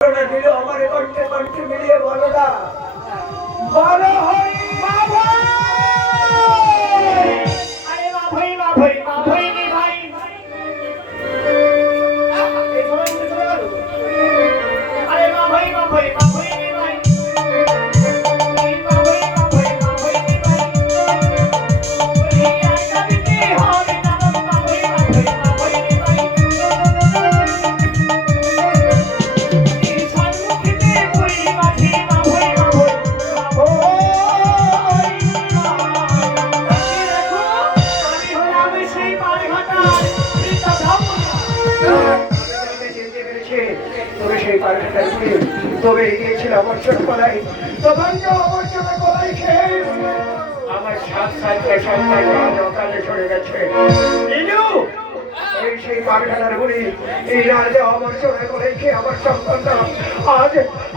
আমার কণ্ঠে কণ্ঠে মিলিয়ে বলো না, বলো হই মা ভাই। আরে মা ভাই মা ভাই মা ভাই রে ভাই আরে মা ভাই মা ভাই মা ভাই রে ভাই তবে গিয়েছিল আমার ছোট কলাই, তখন আমার ছোট কলাই খেয়ে আমার 7 সালের সন্তান অকালে চলে গেছে। এই সেই পাগলার গুলি এই রাজা আমার ছোট কলাই খেয়ে আমার সন্তানটা আজ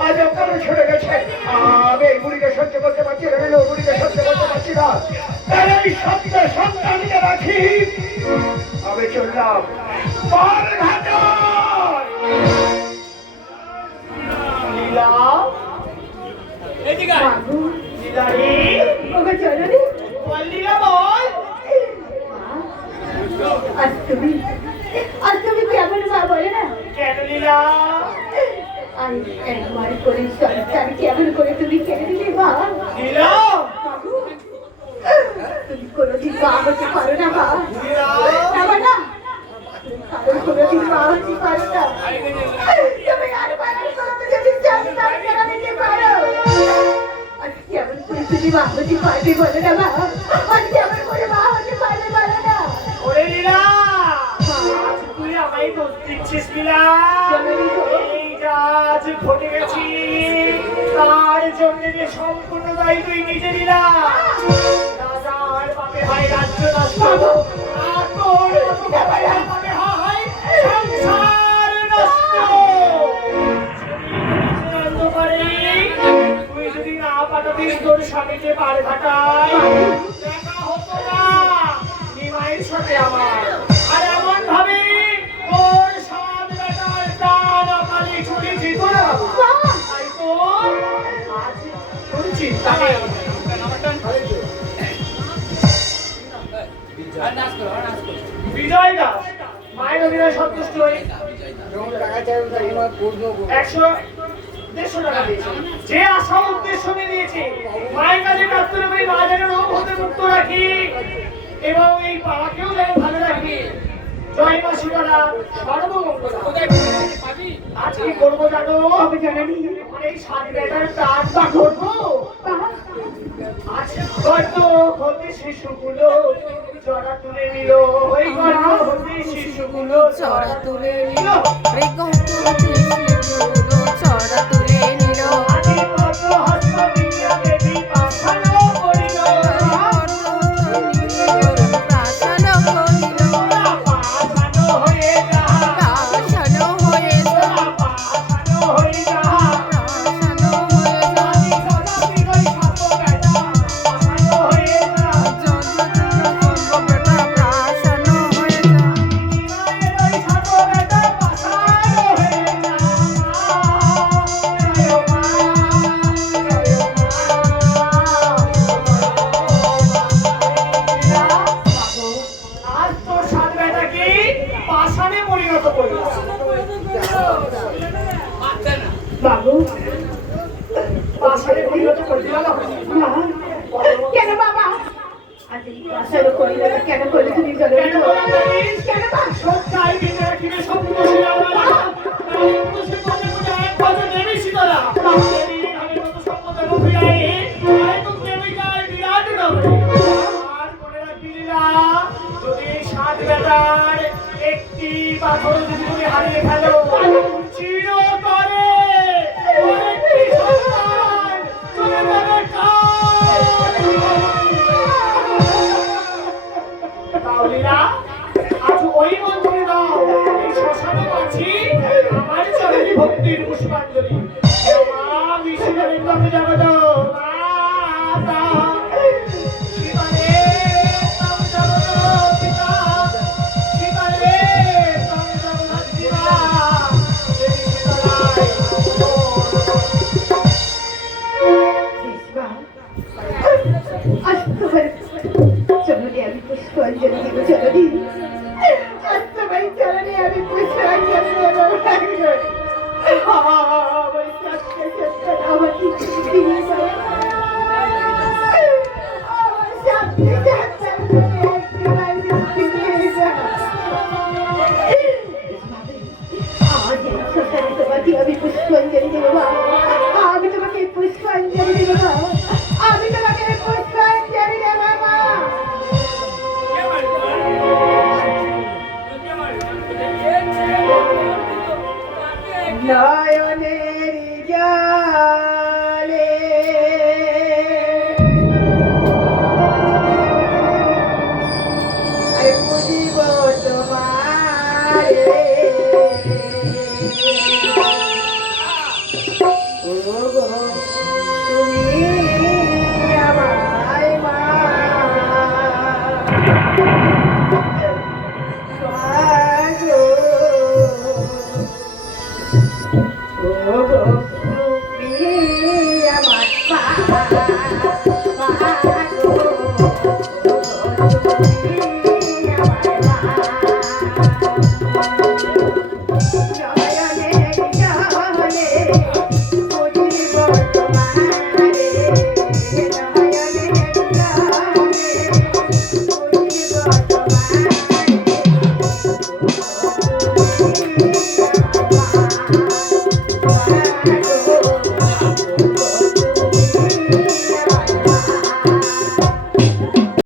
আজ অকালে চলে গেছে। আমি এই গুলিকে সহ্য করতে পারছি না, গুলিকে সহ্য করতে পারছি না। এই সত্য সন্তানকে রাখি আমি চললাম পারঘাট। তুমি কেমন মা বলে না? কেন লীলা? একবার করে সন্তান কেমন করে তুমি কেড়ে দিলে মা? লীলা তুমি কোনোদিন মা হতে পারো না মা, না কারণ কোনোদিন মা হতে পারো না। তুমি আর বাড়ির কোনো যদি সন্তান কেড়ে নিতে পারো, আজ কেমন করে তুমি মা হতে পারবে বলো না মা? আজ কেমন করে মা হতে পারবে বলো না? ওরে লীলা, আজ তুই আমায় দোষ দিচ্ছিস লীলা। এই কাজ ঘটে গেছি তার জন্য যে সম্পূর্ণ দায়ী তুই নিজে লীলা। রাজার বাপে হয় রাজ্য নষ্ট, আর তোর বাপে হয় সংসার নষ্ট। তুই যদি না পাঠাতিস তোর স্বামীকে পার ঘাটায়, দেখা হতো না নিমাইয়ের সাথে আমার। আর এমন ভাবে ওর 7 বেটার প্রাণ অকালে ছুটে যেত না। তাই তো আজ তোর চিন্তা নেই। বিজয় দাস মায়ের অভিনয় সন্তুষ্ট হয়ে 100-150 টাকা দিয়েছে। যে আশা উদ্দেশ্য নিয়ে দিয়েছে মায়ের কাছে প্রার্থনা করি মা যেন রোগ হতে মুক্ত রাখি এবং এই পাড়াকেও যেন ভালো রাখি। জয় মা শিবরা সর্বমঙ্গলা। আজ কি করবো জানো? আমি জানি এই 7 বেটার প্রাণটা করবো। আজ গর্ত হতে শিশুগুলো জড়া তুলে নিল, ওই গর্ত হতে শিশুগুলো জড়া তুলে নিল। চড়া তুলে নিল। আদি কত হস্ত বিদ্যা দেবী পাঠানো করিল, প্রাসানো করিল, পাঠানো হয়ে যাহা, প্রাসানো হয়ে যা, পাঠানো হয়ে যাহা। প্রাসানো হয়ে যা, আদি কত বিজয় ছাত্র বেটা পাঠানো হয়ে যাহা। বেটা প্রাসানো হয়ে যা। বিজয়ের ওই ছাত্র বেটা পাঠানো হয়ে যাহা। জয় মা, আজ তোর 7 বেটাকে পাষাণে পরিণত করলাম। বাবু পাষাণে পরিণত করে দিলাম। মা, কেন বাবা আজ এই আশারও করিল না? কেন করলে তুমি বলো কেন বললাম জানিস? কেন মা? সত্যি বেঁচে রাখিবে সপ্তশী আমরা। সপ্তশী পদে পদে 1 বছর নেমেছি তোরা। আমি কত সম্পদের অভিযানে একদম নেমে যায় বিরাট নগরে। আর মনে রাখবি লীলা, যদি 7 বেটার একটি পাথর যদি তুমি হারিয়ে ফেলো, চিরতরে ওর একটি সন্তান চলে যাবে কাল। তাও লীলা, আজ ওই মন্ত্রে দাও এই শ্মশানে পাচ্ছি আমার চরণে ভক্তির পুষ্পাঞ্জলি। মা বিষ্ণুরের নামে জগত মাতা শিবারে তম জগত পিতা, শিবারে তম জগন্নাথ শিবা দেবী সীতারায়। পুষ্পাঞ্জলি দেবো মা, আমি তোমাকে পুষ্পাঞ্জলি দেবো মা, আমি তোমাকে পুষ্পাঞ্জলি দেবো মা। নয়নের